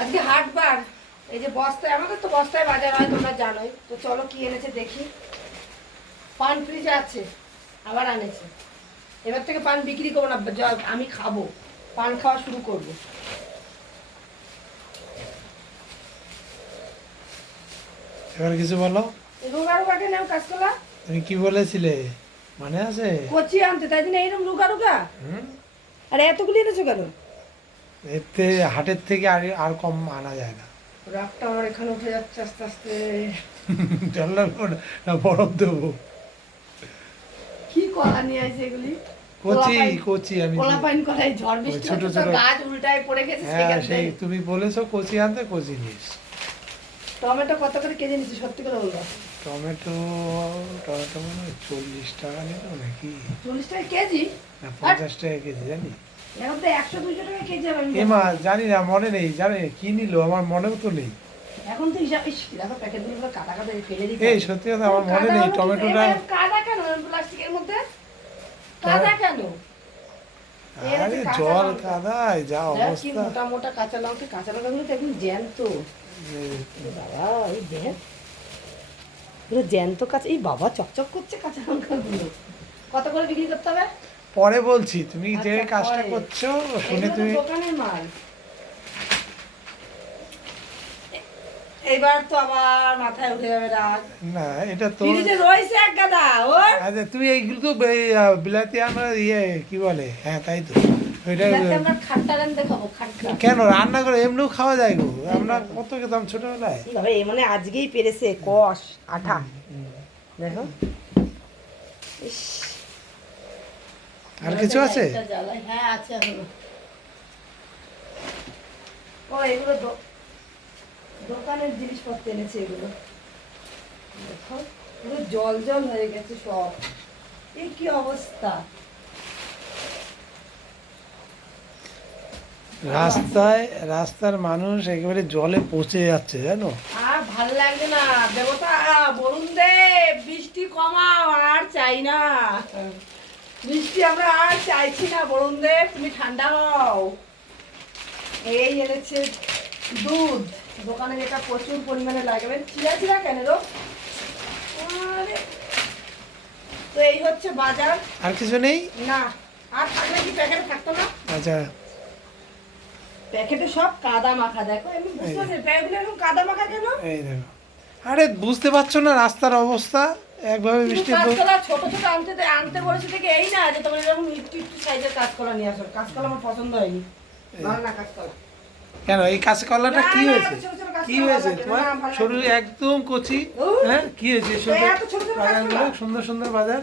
আজকে হাটবার। এই যে বস্তায় আমাদের তো বস্তায় বাজার হয় তোমরা জানোই। তো চলো কি এনেছে দেখি। পান ফ্রিজ আছে আবার আনেছে। এবার থেকে পান বিক্রি করব না আমি খাব। পান খাওয়া শুরু করব। এবার কিছু বলো। রুগা রুগাকে নাও কাঁচকলা? তুমি কি বলেছিলে? মানে আছে? কচি আনতে তাই জন্য এইরকম রুগা রুগা হুম? আর এতগুলি এনেছো কেন? এতে হাটের থেকে আর আর কম আনা যায় না। রাগটা আমার এখানে উঠে যাচ্ছে আস্তে আস্তে। জল লাগবো না বরফ দেবো। কি কলা নিয়ে আসে এগুলি? কচি কচি আমি কলাপাইন কলাই ঝড় বৃষ্টি ছোট ছোট- গাছ উল্টায় পড়ে গেছে হ্যাঁ সেই তুমি বলেছ কচি আনতে কচি নিস। টমেটো কত করে কেজি নিচ্ছি সত্যি করে বলব টমেটো টমেটো মনে হয় চল্লিশ টাকা নিল নাকি? চল্লিশ টাকা কেজি? না পঞ্চাশ টাকা কেজি জানি। জানি না মনে নেই জানে কি নিল আমার মনেও তো নেই। এখন তো হিসাব ইস, দেখো প্যাকেটগুলো কাটা কাটা ফেলে দিতে এই সত্যি কথা আমার মনে নেই টমেটোটা এবার কেন? প্লাস্টিকের মধ্যে? কাদা কেন? আরে জল কাদায় যা দেখ অবস্থা। মোটা মোটা কাঁচা লঙ্কা কাঁচা তো একদম জ্যান্ত। বাবা এই দেখ। পুরো জ্যান্ত কাঁচা এই বাবা চকচক করছে কাঁচা লঙ্কা গুলো কত করে বিক্রি করতে হবে? পরে বলছি তুমি যে আচ্ছা, কাজটা করছ শুনে তুমি দোকানের মাল। এ- তো আবার মাথায় উঠে যাবে রাগ। না এটা তো ফ্রিজে রয়েছে এক গাদা ওর। আচ্ছা তুমি এইগুলো তো বিলাতি আমরা ইয়ে কি বলে? হ্যাঁ তাই তো। ওইটা আমরা খাট্টা রান্ধতে খাব খাট্টা। কেন রান্না করে এমনিও খাওয়া যায় গো? আমরা কত খেতাম ছোটবেলায়। এ মানে আজকেই পেরেছে কষ আঠা। দেখো। ইস, আর কিছু আছে? হ্যাঁ আছে ও এগুলো দোকানের জিনিসপত্র এনেছে এগুলো। পুরো জল জল হয়ে গেছে সব। এই কি অবস্থা? রাস্তায় রাস্তার মানুষ একেবারে জলে পচে যাচ্ছে জানো? আর ভালো লাগছে না। দেবতা বরুণ দে বৃষ্টি কমাও আর চাই না। বৃষ্টি আমরা আর চাইছি না বরুণ দে তুমি ঠান্ডা হও। এই এনেছে দুধ। দোকানে যেটা প্রচুর পরিমাণে লাগবে। চিরা চিরা কেন রো? তো এই হচ্ছে বাজার। আর কিছু নেই? না। আর থাকলে কি প্যাকেটে থাকতো না? আচ্ছা। প্যাকেটে সব কাদা মাখা দেখো আমি বুঝতে পারছি প্যাকেটগুলো এরকম কাদা মাখা কেন? এই দেখো। আরে বুঝতে পারছ না রাস্তার অবস্থা? একভাবে মিষ্টি কাঁচকলা ছোট ছোট আনতে আনতে বলেছে থেকে এই না যে তোমার এরকম একটু একটু সাইজের কাঁচকলা নিয়ে আসো। কাঁচকলা আমার পছন্দ হয়নি। ভালো না কাঁচকলা। কেন এই কাঁচকলাটা কি হয়েছে? কি হয়েছে? তোমার শরীর একদম কচি। হ্যাঁ? কি হয়েছে? সুন্দর সুন্দর বাজার।